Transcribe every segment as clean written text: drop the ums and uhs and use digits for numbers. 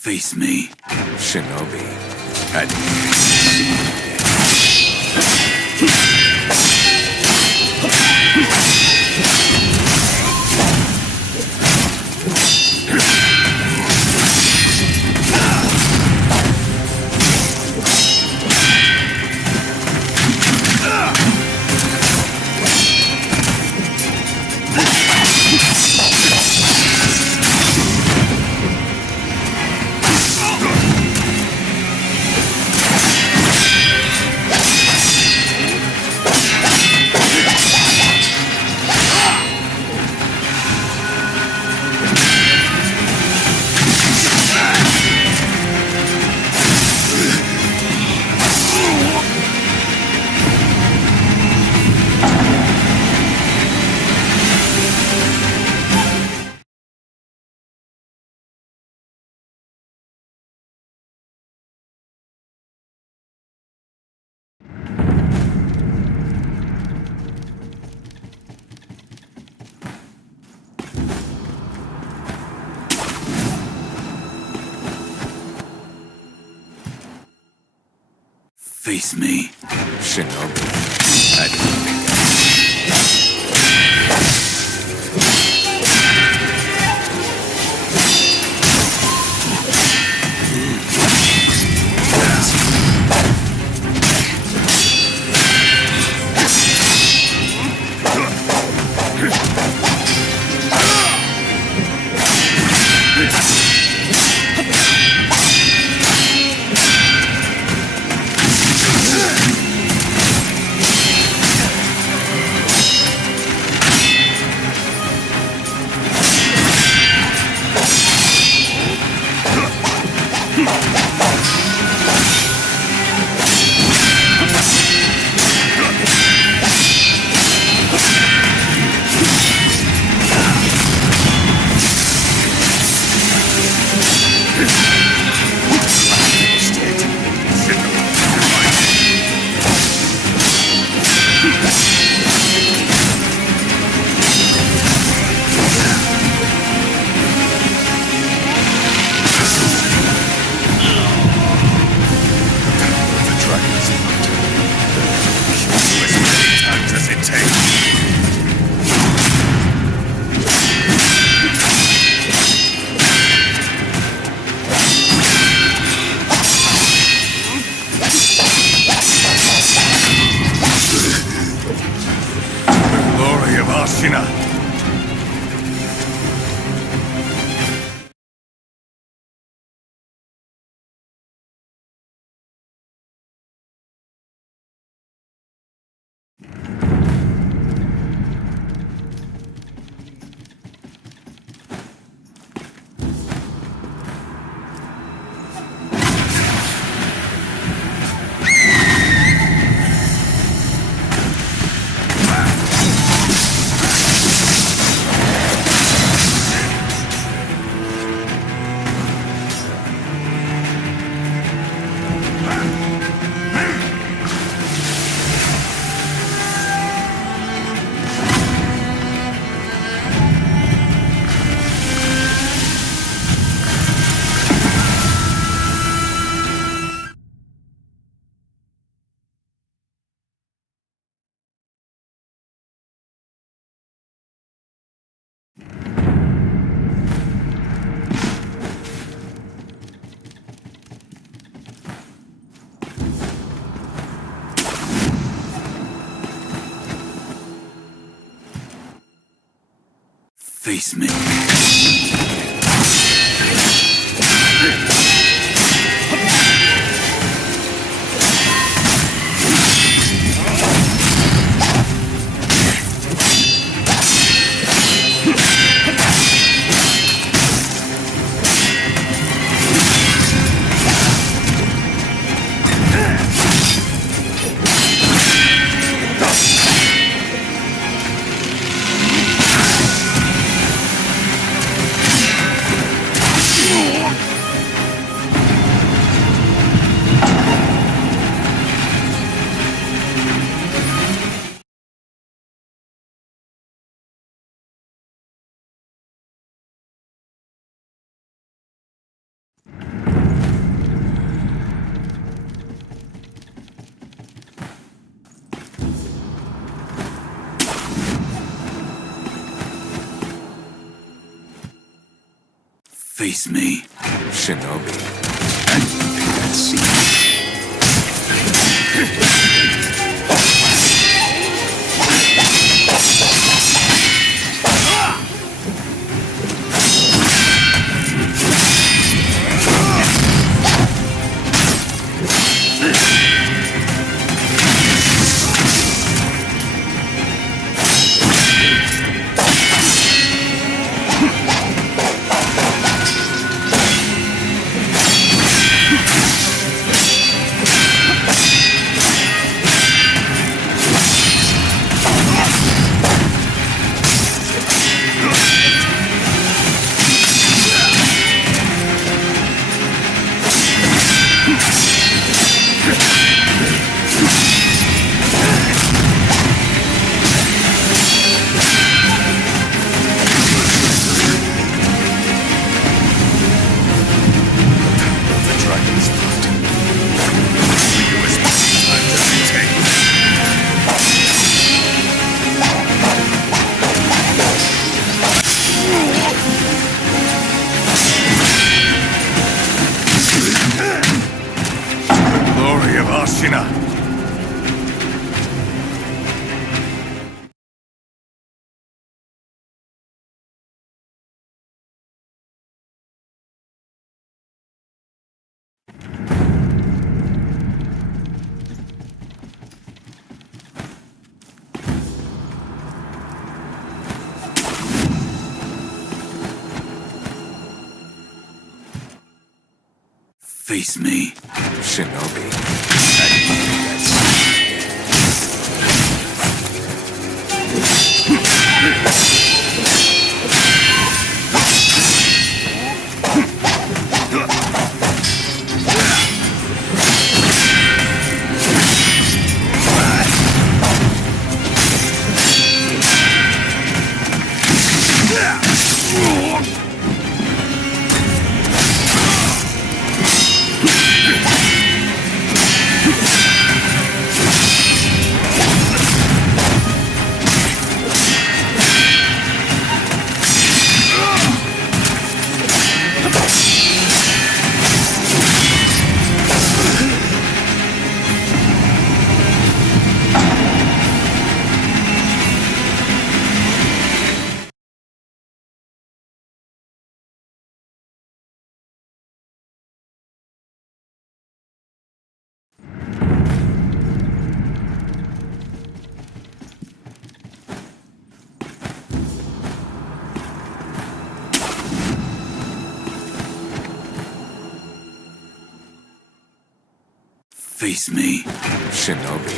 Face me. Shinobi. At Face me. Shinobi. At Glory of Ashina. Face me. Face me. Shinobi. Let's see. Glory of Ashina. Face me. Shinobi. Face me. Shinobi.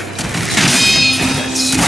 Let's see.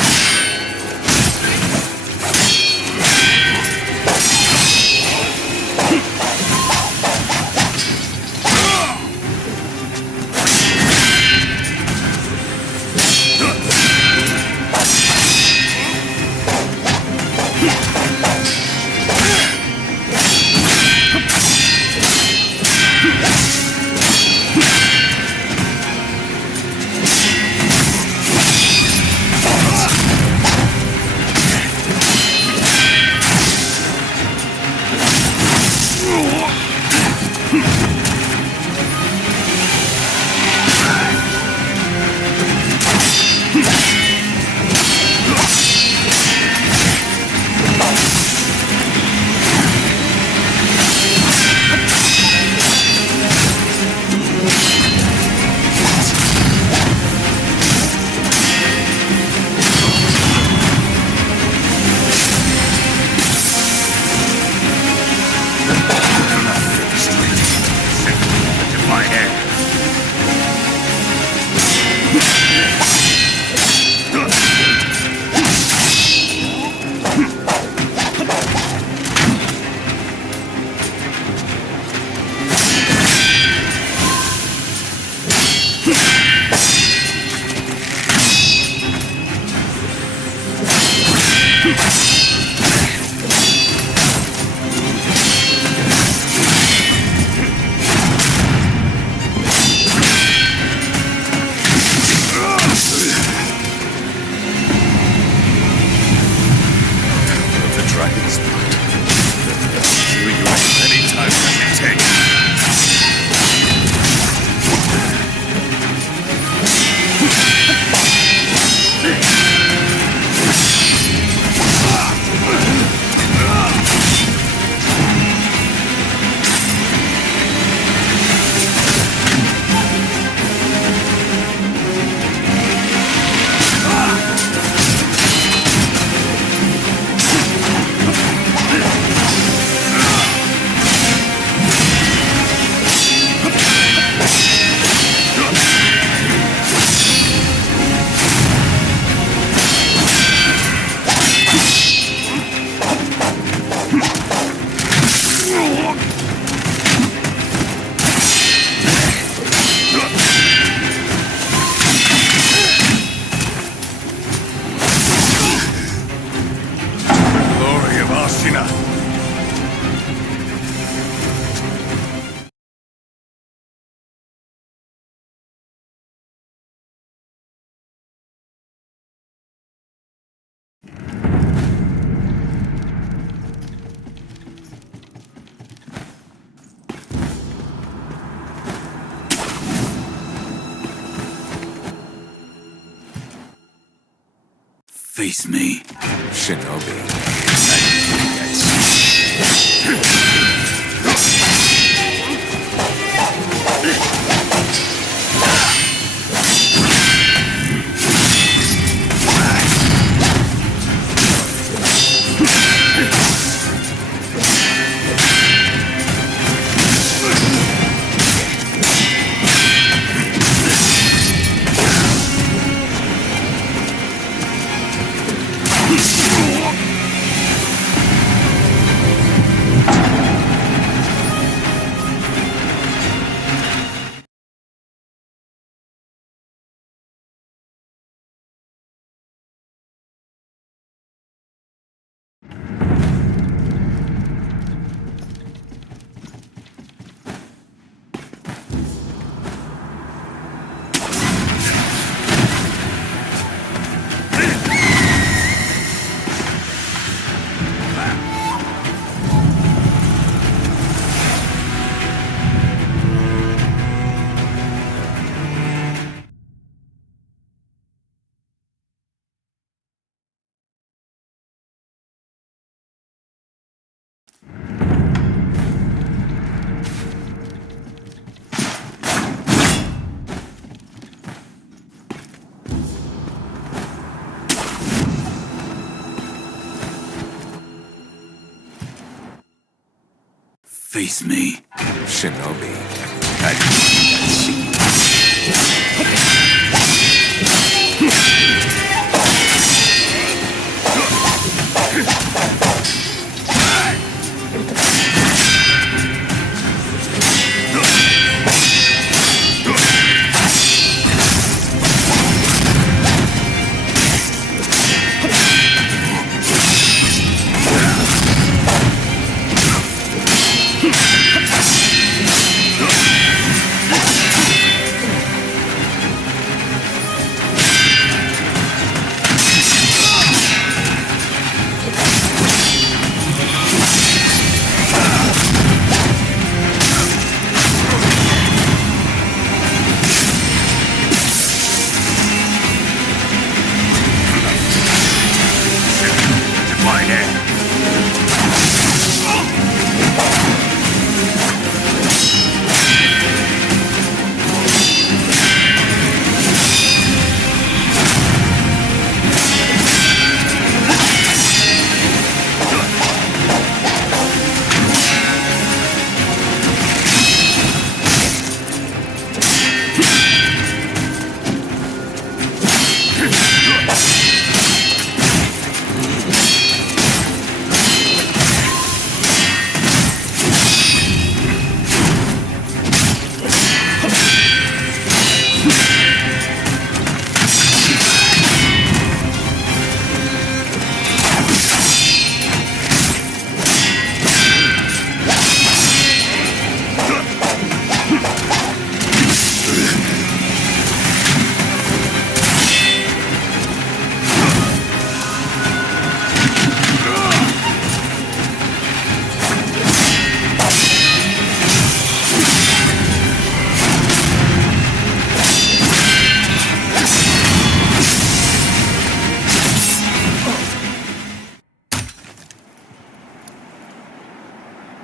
Dragon's blood. Kill you as many times as it Face me. Shinobi. Face me. Shinobi.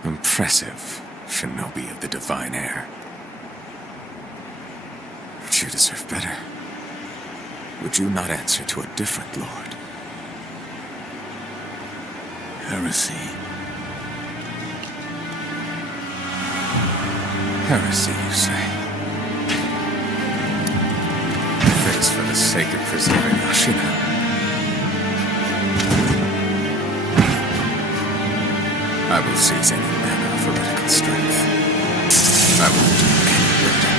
Impressive, Shinobi of the Divine Air. But you deserve better. Would you not answer to a different lord? Heresy. Heresy, you say? Praise for the sake of preserving Ashina. I will seize any manner of heretical strength. I will do any burden.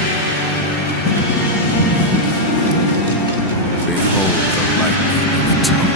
Behold the lightning of turmoil.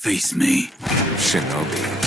Face me. Shinobi.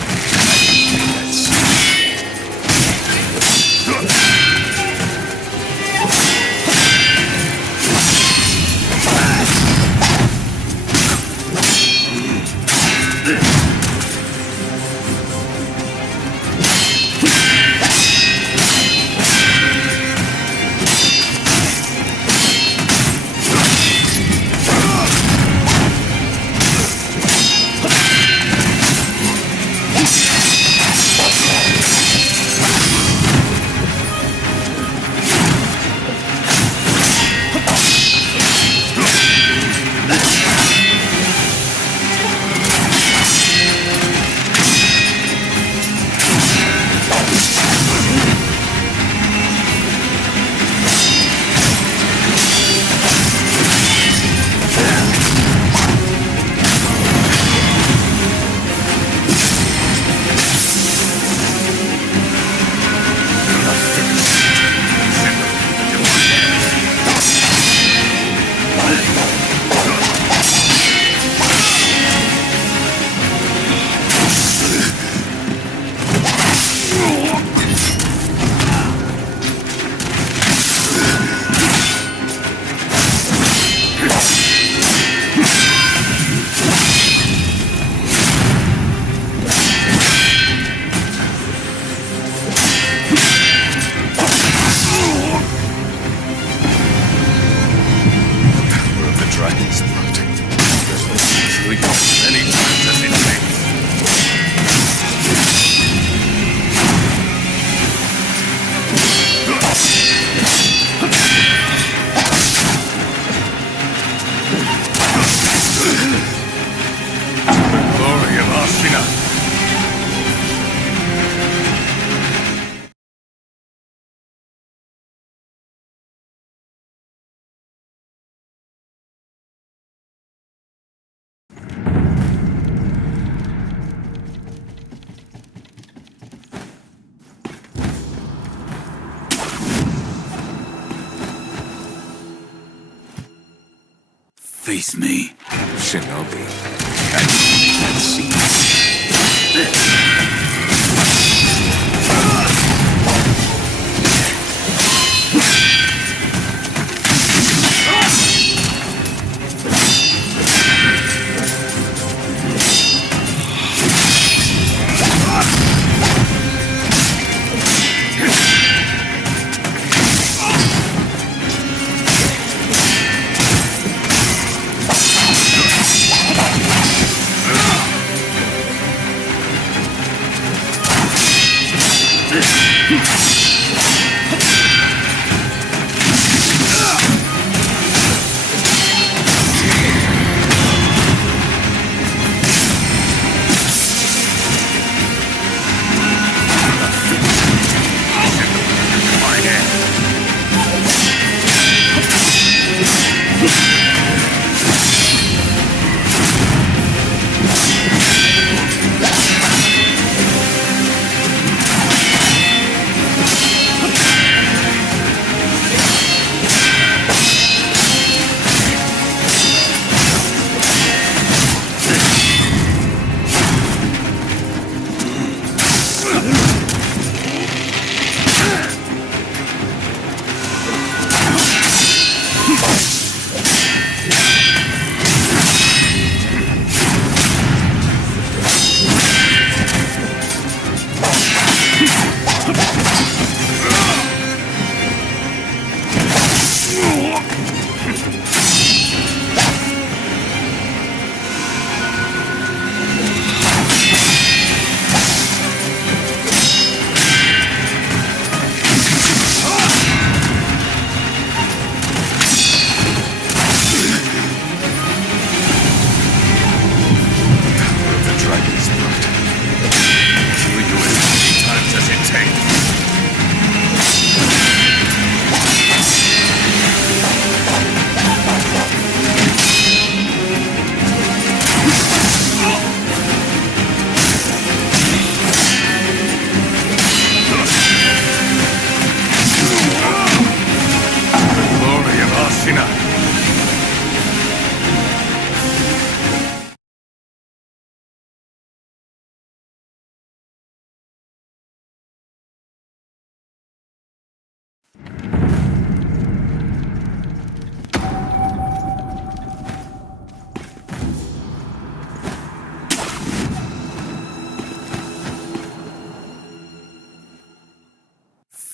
Glory of Ashina. Face me. Shinobi. Can't see.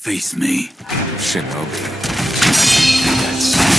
Face me. Shinobi. That's...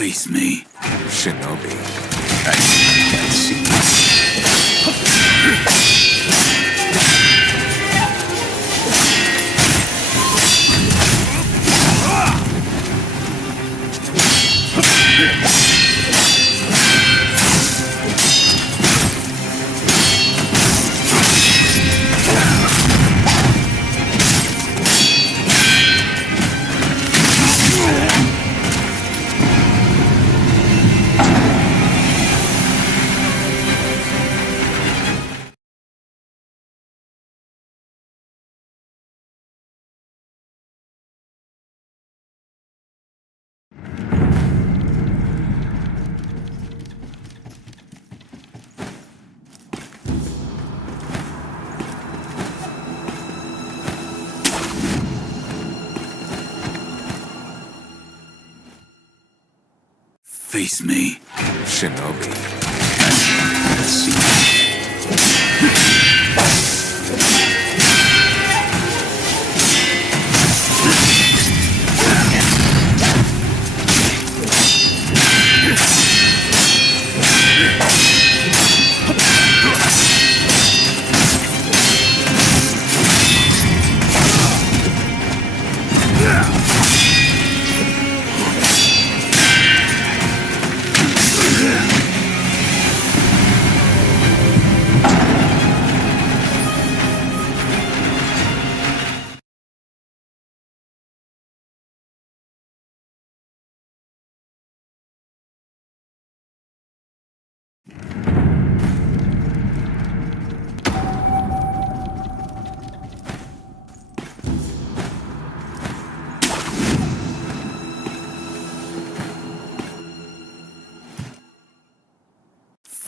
Face me. Shinobi. That's... Face me. Shinobi.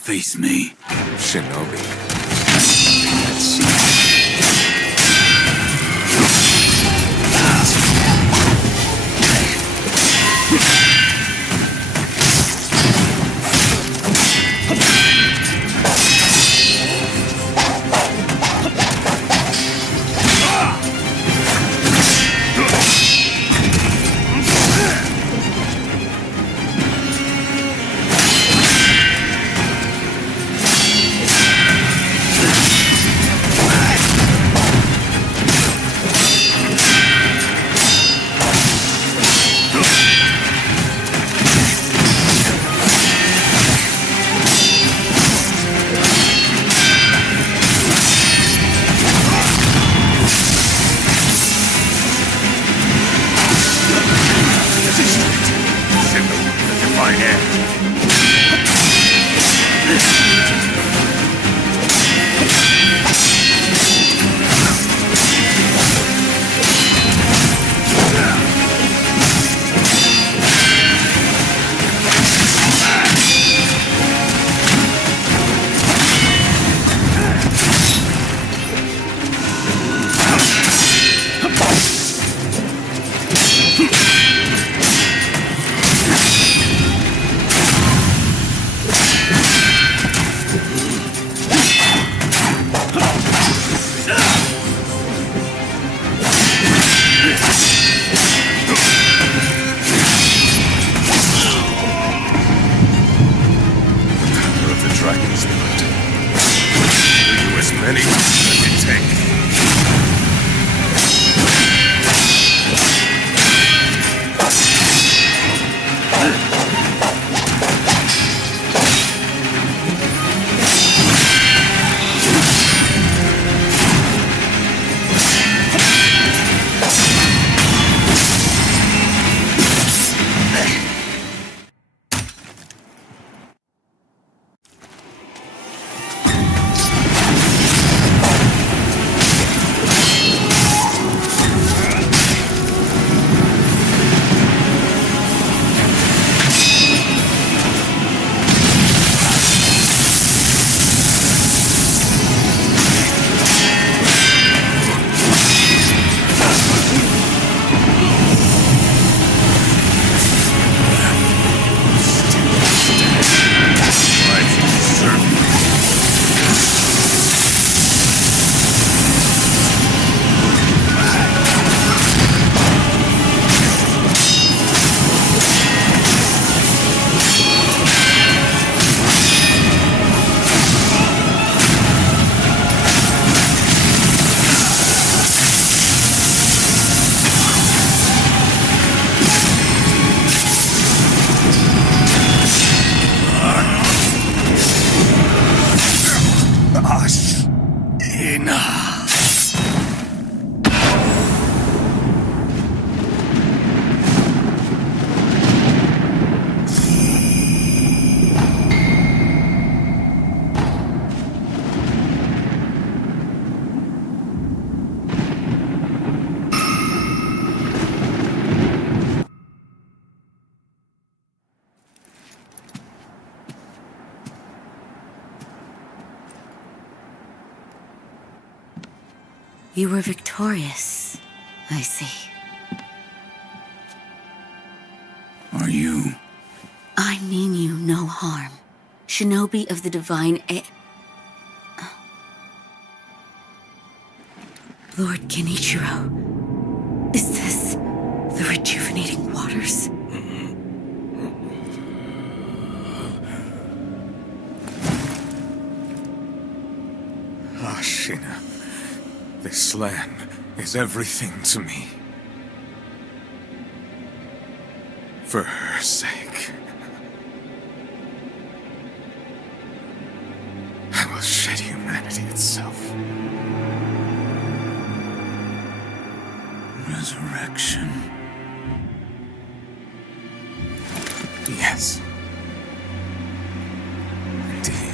Face me. Shinobi. You were victorious. I see. Are you? I mean you no harm. Shinobi of the Divine Lord Genichiro. Is this the rejuvenating waters? Ashina, this land is everything to me. For her sake, I will shed humanity itself. Resurrection. Yes. Indeed.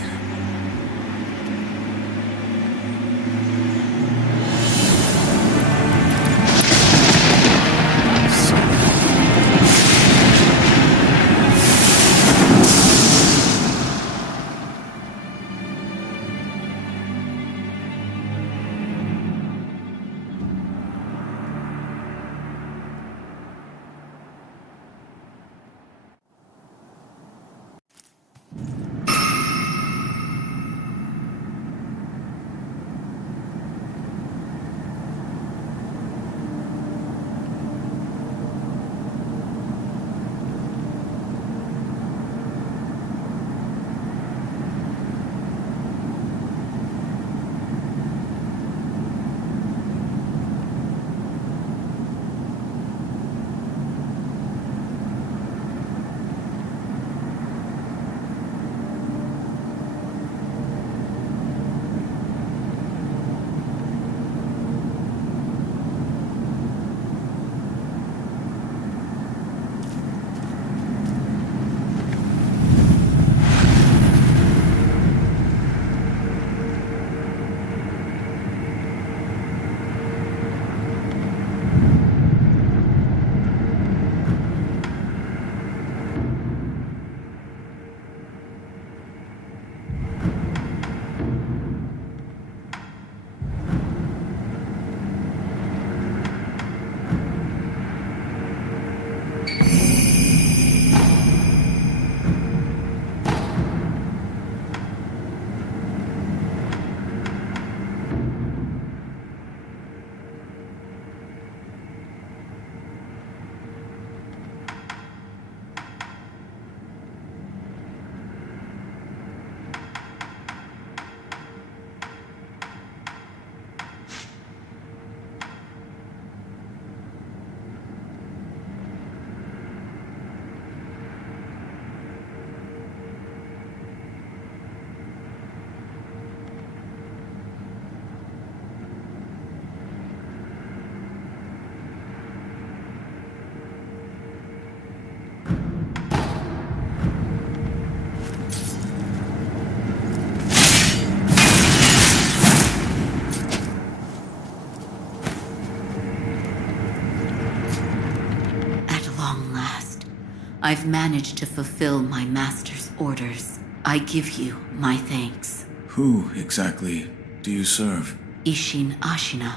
I've managed to fulfill my master's orders. I give you my thanks. Who exactly do you serve? Ishin Ashina.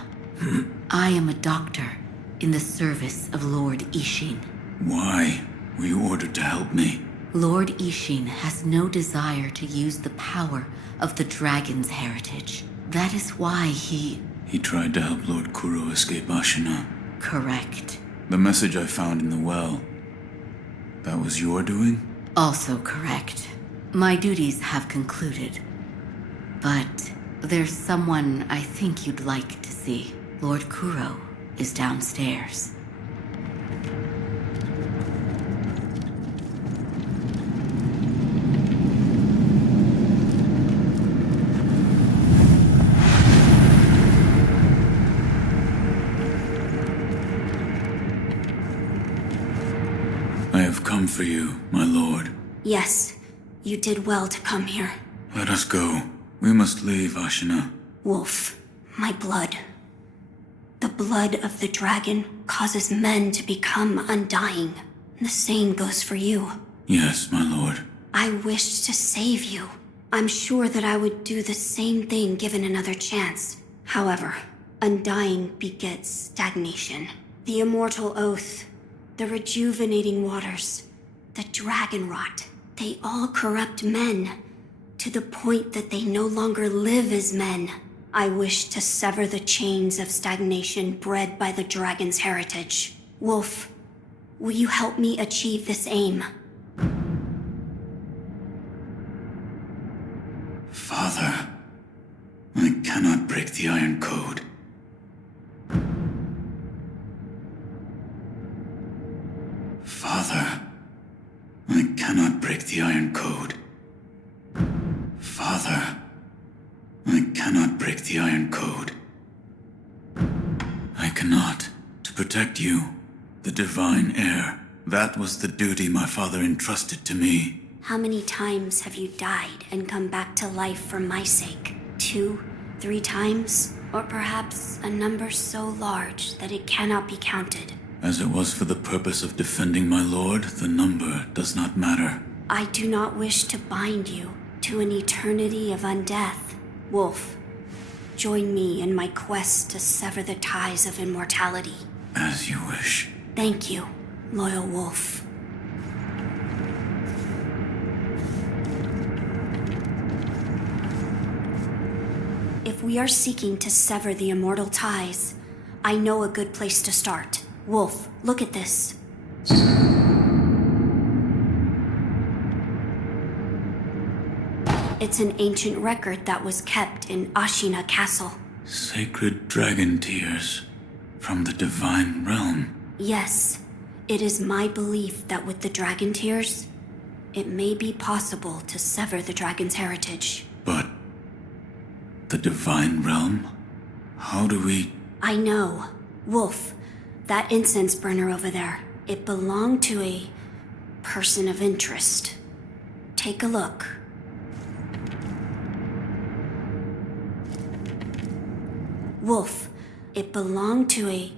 I am a doctor in the service of Lord Ishin. Why were you ordered to help me? Lord Ishin has no desire to use the power of the dragon's heritage. That is why he... He tried to help Lord Kuro escape Ashina. Correct. The message I found in the well, that was your doing? Also correct. My duties have concluded. But there's someone I think you'd like to see. Lord Kuro is downstairs. I have come for you, my lord. Yes, you did well to come here. Let us go. We must leave, Ashina. Wolf, my blood. The blood of the dragon causes men to become undying. The same goes for you. Yes, my lord. I wished to save you. I'm sure that I would do the same thing given another chance. However, Undying begets stagnation. The immortal oath, the rejuvenating waters, the dragon rot, they all corrupt men, to the point that they no longer live as men. I wish to sever the chains of stagnation bred by the dragon's heritage. Wolf, will you help me achieve this aim? Father, I cannot break the Iron Code. Father, I cannot break the Iron Code. Father, I cannot break the Iron Code. I cannot. To protect you, the divine heir. That was the duty my father entrusted to me. How many times have you died and come back to life for my sake? 2, 3 times? Or perhaps a number so large that it cannot be counted? As it was for the purpose of defending my lord, the number does not matter. I do not wish to bind you to an eternity of undeath. Wolf, join me in my quest to sever the ties of immortality. As you wish. Thank you, loyal wolf. If we are seeking to sever the immortal ties, I know a good place to start. Wolf, look at this. It's an ancient record that was kept in Ashina Castle. Sacred dragon tears from the divine realm. Yes, it is my belief that with the dragon tears, it may be possible to sever the dragon's heritage. But the divine realm? How do we... I know. Wolf, that incense burner over there, it belonged to a person of interest. Take a look. Wolf, it belonged to a...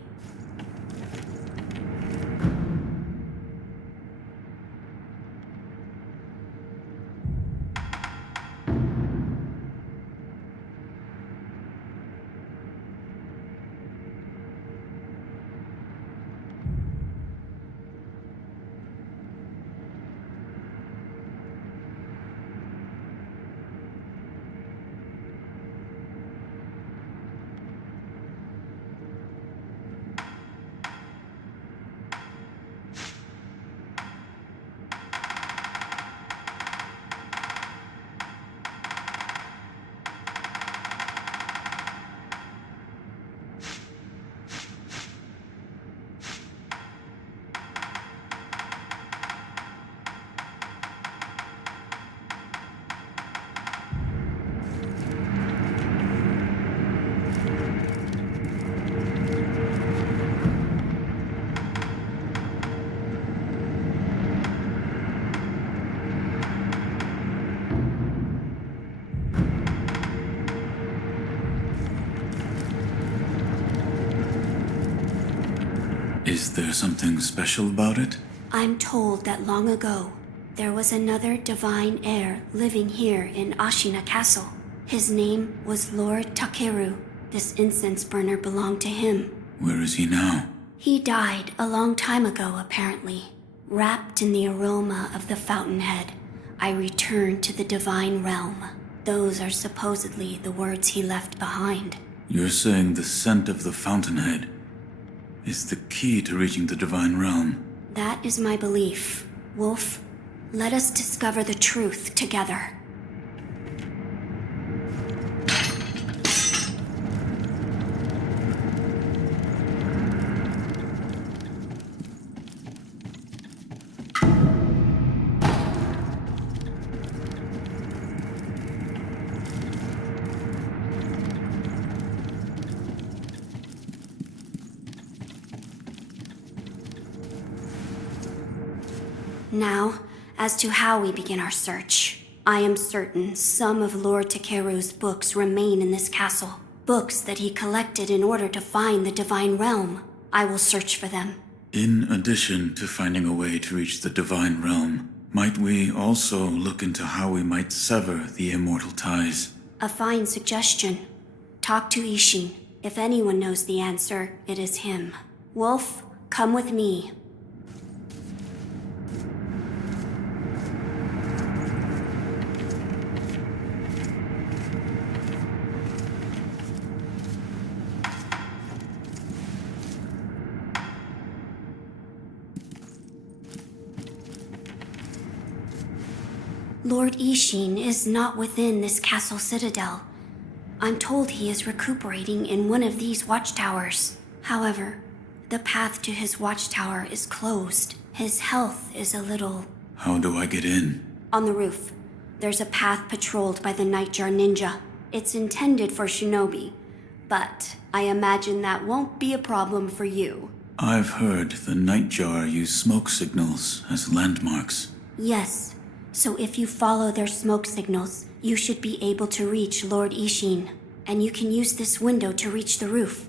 Is there something special about it? I'm told that long ago, there was another divine heir living here in Ashina Castle. His name was Lord Takeru. This incense burner belonged to him. Where is he now? He died a long time ago, apparently. Wrapped in the aroma of the fountainhead, I returned to the divine realm. Those are supposedly the words he left behind. You're saying the scent of the fountainhead is the key to reaching the divine realm? That is my belief. Wolf, let us discover the truth together. Now, as to how we begin our search. I am certain some of Lord Takeru's books remain in this castle. Books that he collected in order to find the divine realm. I will search for them. In addition to finding a way to reach the divine realm, might we also look into how we might sever the immortal ties? A fine suggestion. Talk to Ishin. If anyone knows the answer, it is him. Wolf, come with me. Lord Ishin is not within this castle citadel. I'm told he is recuperating in one of these watchtowers. However, the path to his watchtower is closed. His health is a little... How do I get in? On the roof, there's a path patrolled by the Nightjar Ninja. It's intended for shinobi, but I imagine that won't be a problem for you. I've heard the Nightjar use smoke signals as landmarks. Yes. So if you follow their smoke signals, you should be able to reach Lord Ishin. And you can use this window to reach the roof.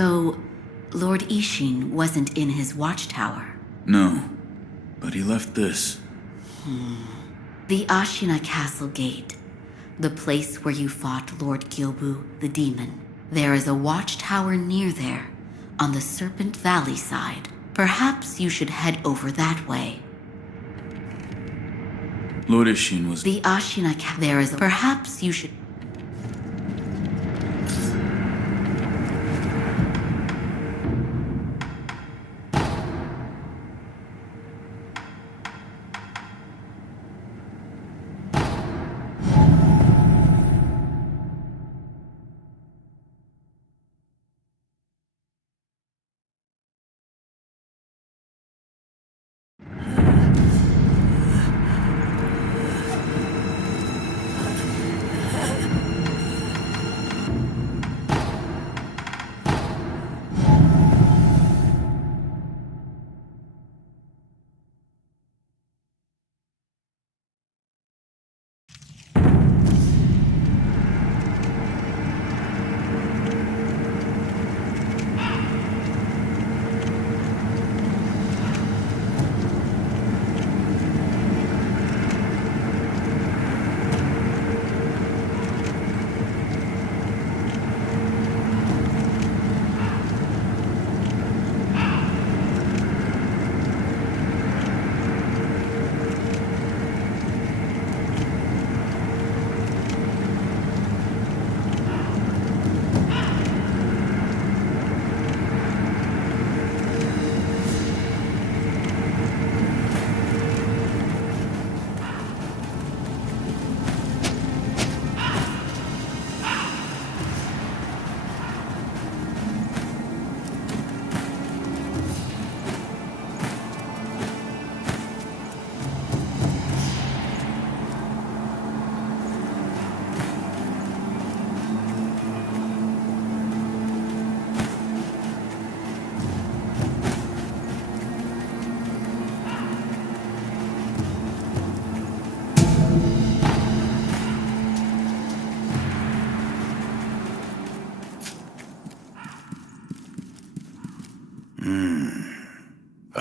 So, Lord Ishin wasn't in his watchtower? No, but he left this. The Ashina Castle Gate. The place where you fought Lord Gilbu, the demon. There is a watchtower near there, on the Serpent Valley side. Perhaps you should head over that way. Lord Ishin was... The Ashina Castle. There is a... Perhaps you should...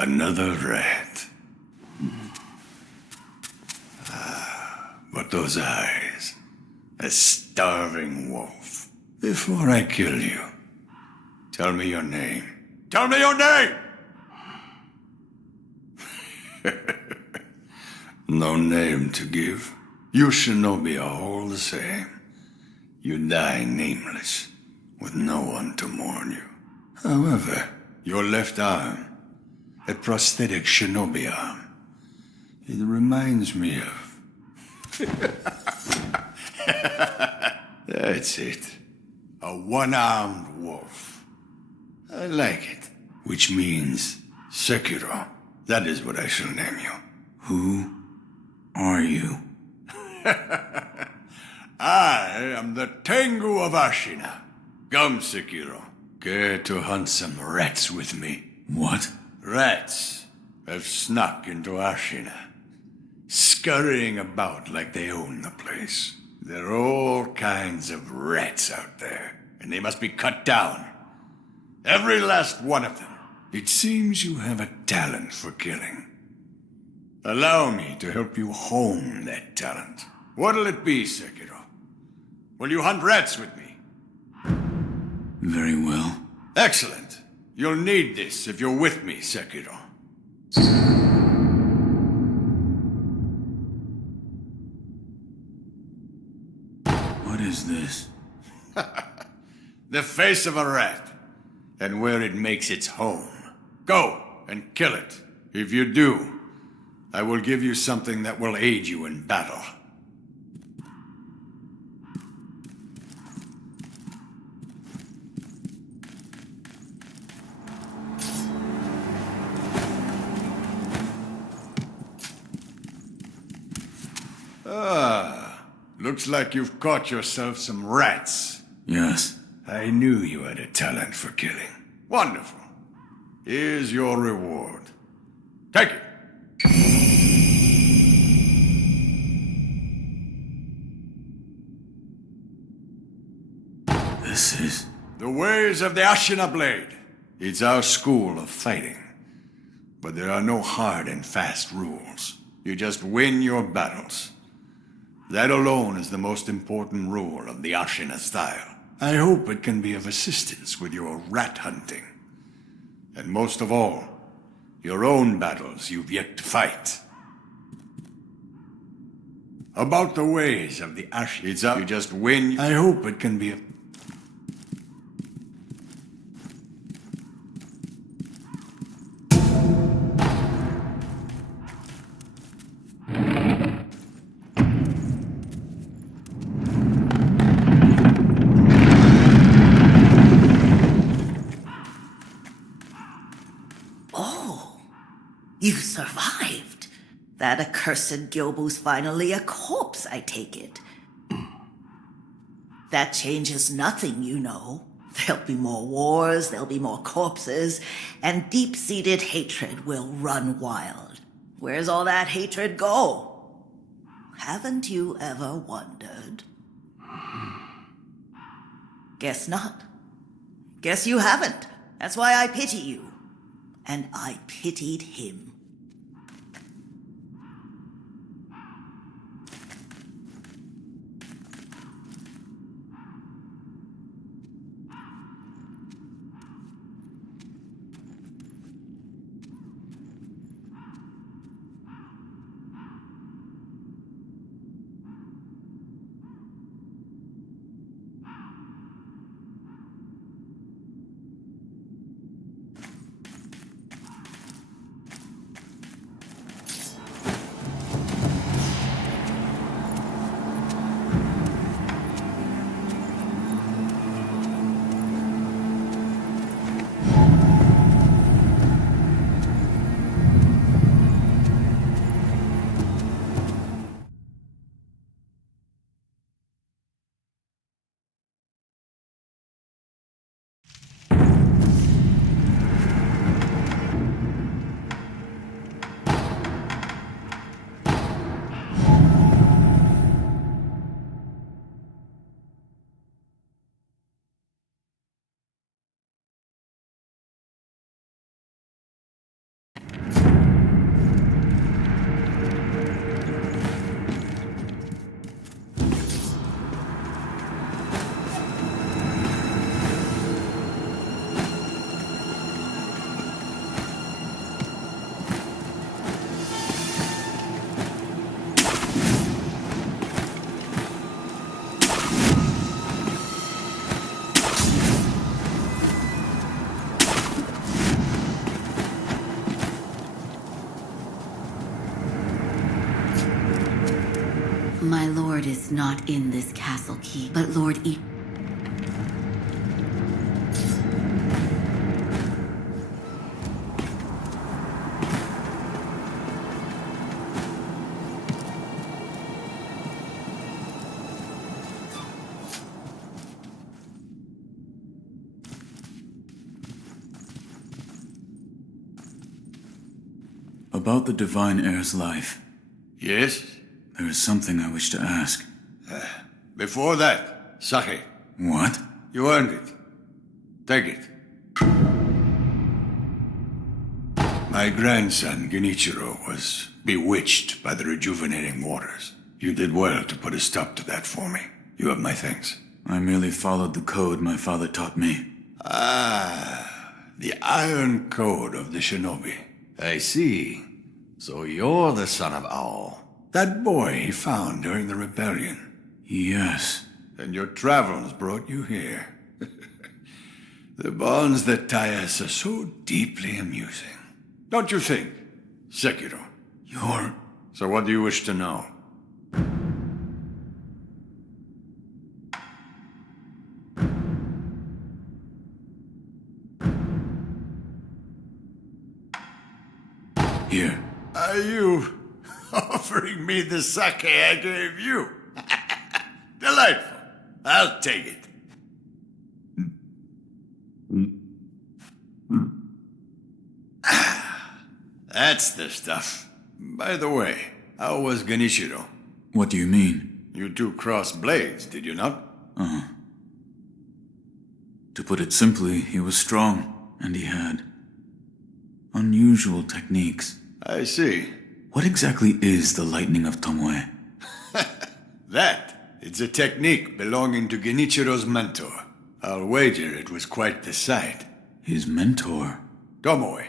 Another rat. But those eyes. A starving wolf. Before I kill you, tell me your name. Tell me your name! No name to give. You shinobi are all the same. You die nameless, with no one to mourn you. However, your left arm, a prosthetic shinobi arm, it reminds me of... That's it. A one-armed wolf. I like it. Which means Sekiro. That is what I shall name you. Who are you? I am the Tengu of Ashina. Come, Sekiro. Care to hunt some rats with me? What? Rats have snuck into Ashina, scurrying about like they own the place. There are all kinds of rats out there, and they must be cut down. Every last one of them. It seems you have a talent for killing. Allow me to help you hone that talent. What'll it be, Sekiro? Will you hunt rats with me? Very well. Excellent. You'll need this if you're with me, Sekiro. What is this? The face of a rat, and where it makes its home. Go and kill it. If you do, I will give you something that will aid you in battle. Looks like you've caught yourself some rats. Yes. I knew you had a talent for killing. Wonderful. Here's your reward. Take it. This is The ways of the Ashina blade. It's our school of fighting. But there are no hard and fast rules. You just win your battles. That alone is the most important rule of the Ashina style. I hope it can be of assistance with your rat hunting. And most of all, your own battles you've yet to fight. About the ways of the Ashina, it's up. You just win. I hope it can be You survived. That accursed Gyobu's finally a corpse, I take it. That changes nothing, you know. There'll be more wars, there'll be more corpses, and deep-seated hatred will run wild. Where's all that hatred go? Haven't you ever wondered? Guess not. Guess you haven't. That's why I pity you. And I pitied him. My lord is not in this castle keep, but Lord E. About the Divine Heir's life, Yes? there is something I wish to ask. Before that, sake. What? You earned it. Take it. My grandson, Genichiro, was bewitched by the rejuvenating waters. You did well to put a stop to that for me. You have my thanks. I merely followed the code my father taught me. Ah, the Iron Code of the Shinobi. I see. So you're the son of Owl. That boy he found during the rebellion. Yes. And your travels brought you here. The bonds that tie us are so deeply amusing. Don't you think, Sekiro? You're... So what do you wish to know? Here. Are you offering me the sake I gave you? Delightful. I'll take it. That's the stuff. By the way, how was Genichiro? What do you mean? You two crossed blades, did you not? To To put it simply, he was strong, and he had unusual techniques. I see. What exactly is the lightning of Tomoe? It's a technique belonging to Genichiro's mentor. I'll wager it was quite the sight. His mentor? Tomoe.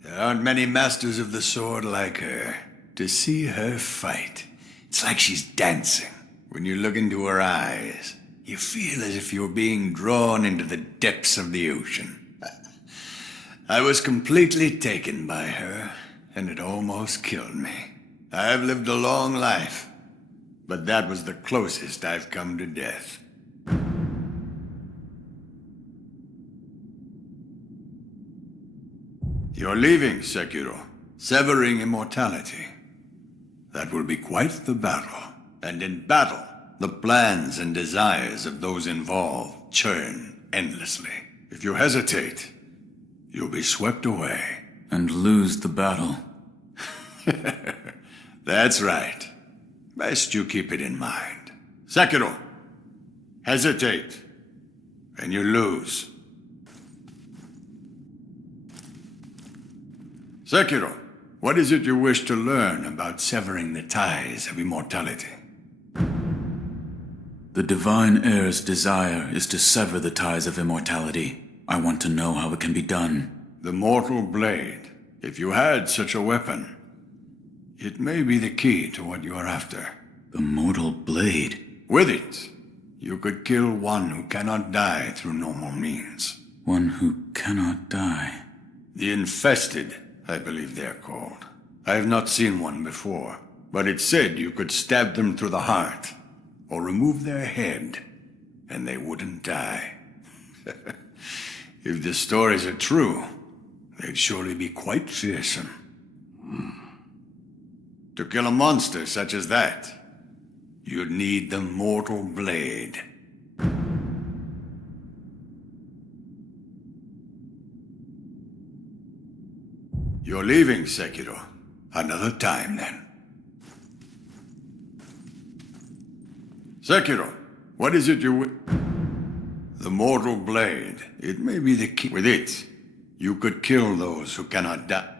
There aren't many masters of the sword like her. To see her fight, it's like she's dancing. When you look into her eyes, you feel as if you're being drawn into the depths of the ocean. I was completely taken by her, and it almost killed me. I've lived a long life, but that was the closest I've come to death. You're leaving, Sekiro, severing immortality. That will be quite the battle. And in battle, the plans and desires of those involved churn endlessly. If you hesitate, you'll be swept away. And lose the battle. That's right. Best you keep it in mind. Sekiro, hesitate, and you lose. Sekiro, what is it you wish to learn about severing the ties of immortality? The Divine Heir's desire is to sever the ties of immortality. I want to know how it can be done. The Mortal Blade. If you had such a weapon, it may be the key to what you are after. The Mortal Blade? With it, you could kill one who cannot die through normal means. One who cannot die. The Infested, I believe they're called. I have not seen one before, but it said you could stab them through the heart, or remove their head, and they wouldn't die. If the stories are true, they'd surely be quite fearsome. To kill a monster such as that, you'd need the Mortal Blade. You're leaving, Sekiro. Another time, then. Sekiro, what is it you The Mortal Blade. It may be the key. With it, you could kill those who cannot die.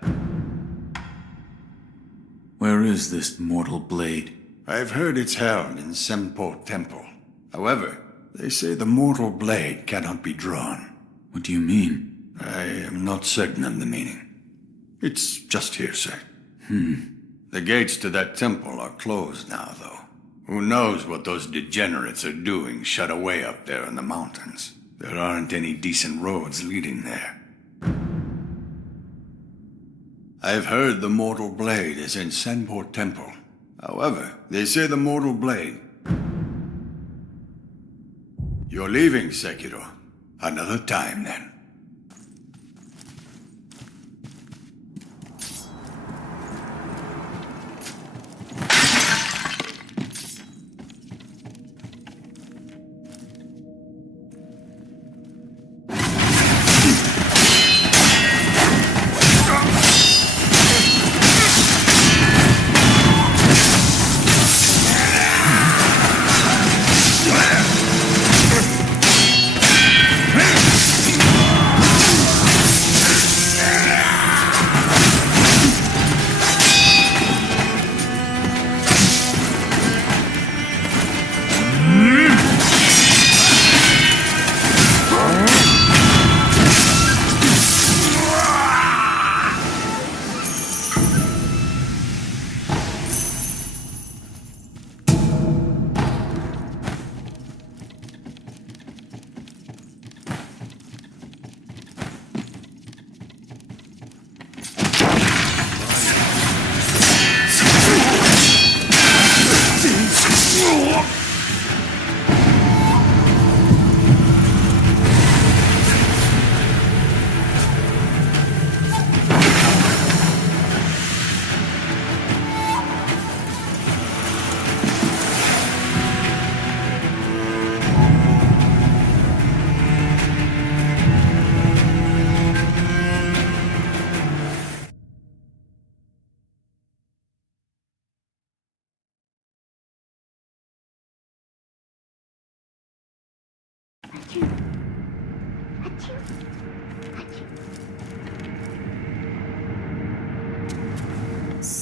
Where is this Mortal Blade? I've heard it's held in Senpo Temple. However, they say the Mortal Blade cannot be drawn. What do you mean? I am not certain of the meaning. It's just hearsay. The gates to that temple are closed now, though. Who knows what those degenerates are doing shut away up there in the mountains. There aren't any decent roads leading there. I've heard the Mortal Blade is in Senpo Temple. However, they say the Mortal Blade... You're leaving, Sekiro. Another time, then.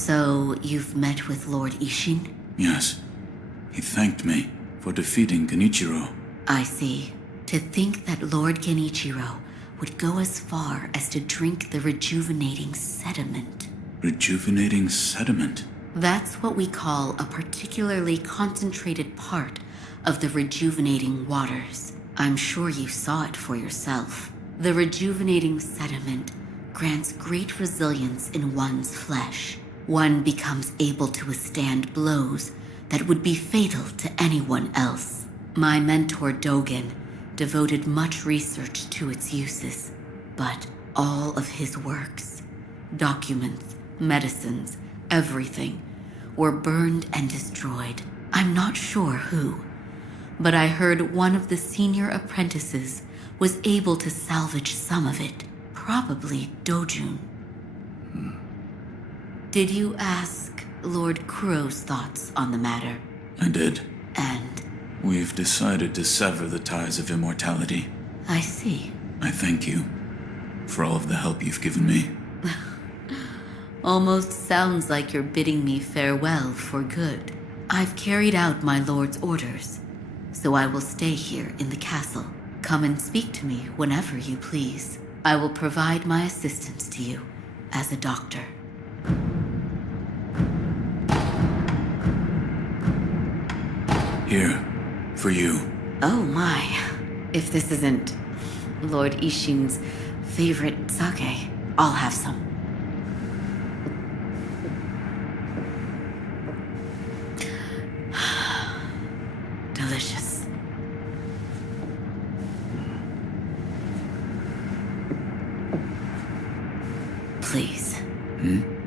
So, you've met with Lord Ishin? Yes. He thanked me for defeating Genichiro. I see. To think that Lord Genichiro would go as far as to drink the rejuvenating sediment. Rejuvenating sediment? That's what we call a particularly concentrated part of the rejuvenating waters. I'm sure you saw it for yourself. The rejuvenating sediment grants great resilience in one's flesh. One becomes able to withstand blows that would be fatal to anyone else. My mentor Dogen devoted much research to its uses, but all of his works, documents, medicines, everything, were burned and destroyed. I'm not sure who, but I heard one of the senior apprentices was able to salvage some of it, probably Dojun. Did you ask Lord Kuro's thoughts on the matter? I did. And We've decided to sever the ties of immortality. I see. I thank you for all of the help you've given me. Almost sounds like you're bidding me farewell for good. I've carried out my lord's orders, so I will stay here in the castle. Come and speak to me whenever you please. I will provide my assistance to you as a doctor. Here, for you. Oh my. If this isn't Lord Ishin's favorite sake, I'll have some. Delicious. Please.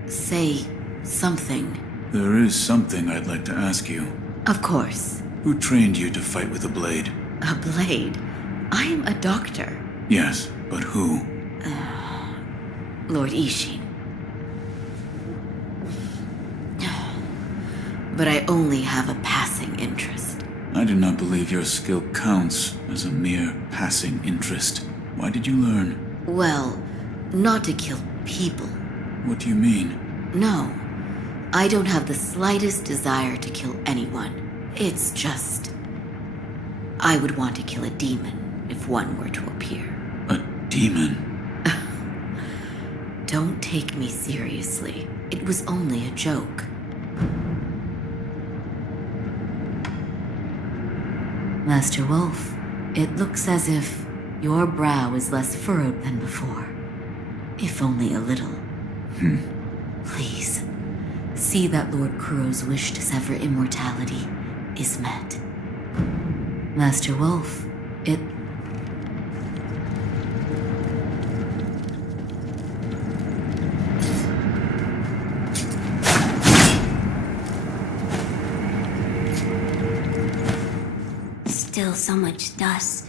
Say something. There is something I'd like to ask you. Of course. Who trained you to fight with a blade? A blade? I am a doctor. Yes, but who? Lord Ishin. But I only have a passing interest. I do not believe your skill counts as a mere passing interest. Why did you learn? Well, not to kill people. What do you mean? No. I don't have the slightest desire to kill anyone. It's just... I would want to kill a demon if one were to appear. A demon? Don't take me seriously. It was only a joke. Master Wolf, it looks as if your brow is less furrowed than before. If only a little. Please, see that Lord Kuro's wish to sever immortality is met. Master Wolf, it... Still so much dust.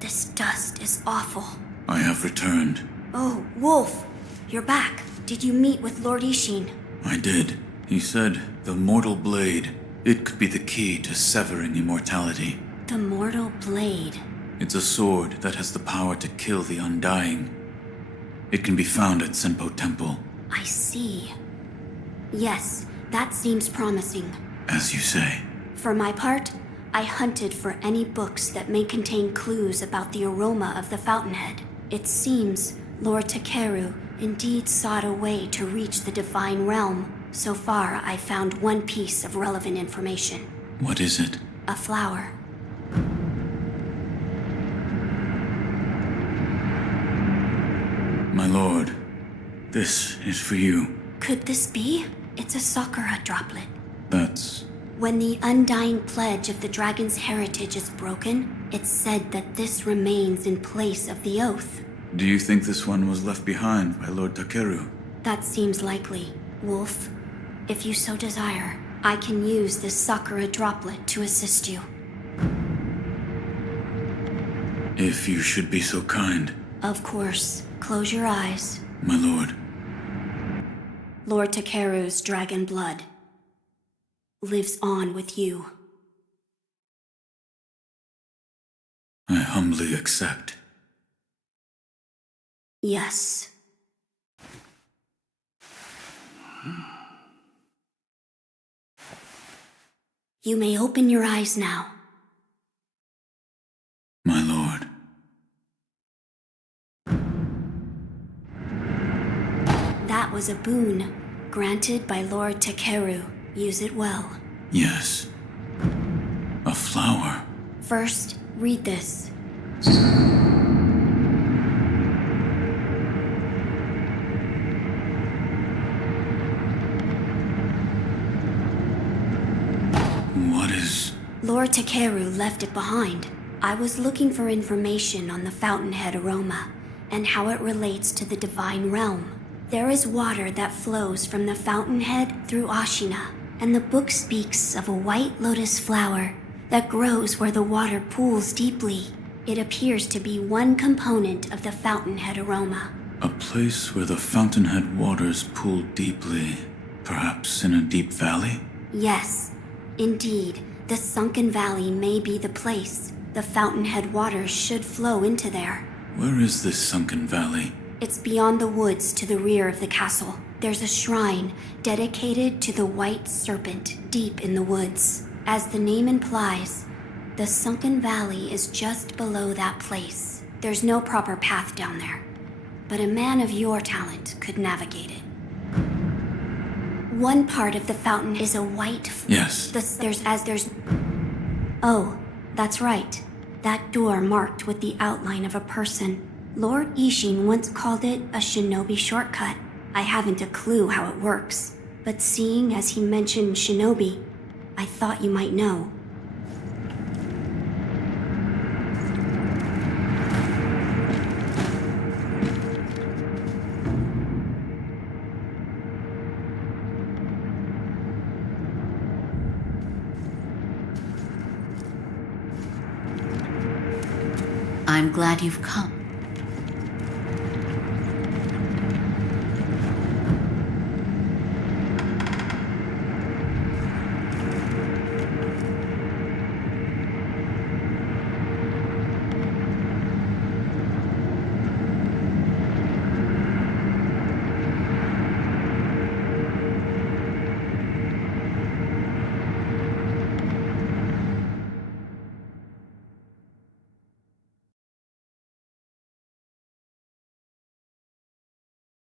This dust is awful. I have returned. Oh, Wolf, you're back. Did you meet with Lord Ishin? I did. He said the mortal blade. It could be the key to severing immortality. The mortal blade. It's a sword that has the power to kill the undying. It can be found at Senpo Temple. I see. Yes, that seems promising. As you say. For my part, I hunted for any books that may contain clues about the aroma of the fountainhead. It seems Lord Takeru indeed sought a way to reach the divine realm. So far, I found one piece of relevant information. What is it? A flower. My lord, this is for you. Could this be? It's a sakura droplet. That's... When the undying pledge of the dragon's heritage is broken, it's said that this remains in place of the oath. Do you think this one was left behind by Lord Takeru? That seems likely. Wolf, if you so desire, I can use this sakura droplet to assist you. If you should be so kind. Of course. Close your eyes. My lord. Lord Takeru's dragon blood. lives on with you. I humbly accept. Yes. You may open your eyes now. My lord. That was a boon granted by Lord Takeru. Use it well. Yes. A flower. First, read this. What is... Lord Takeru left it behind. I was looking for information on the fountainhead aroma and how it relates to the divine realm. There is water that flows from the fountainhead through Ashina, and the book speaks of a white lotus flower that grows where the water pools deeply. It appears to be one component of the fountainhead aroma. A place where the fountainhead waters pool deeply, perhaps in a deep valley? Yes, indeed, the sunken valley may be the place. The fountainhead waters should flow into there. Where is this sunken valley? It's beyond the woods to the rear of the castle. There's a shrine dedicated to the white serpent deep in the woods. As the name implies, the sunken valley is just below that place. There's no proper path down there, but a man of your talent could navigate it. One part of the fountain is a white... Yes. There's... Oh, that's right. That door marked with the outline of a person. Lord Ishin once called it a shinobi shortcut. I haven't a clue how it works, but seeing as he mentioned shinobi, I thought you might know. I'm glad you've come.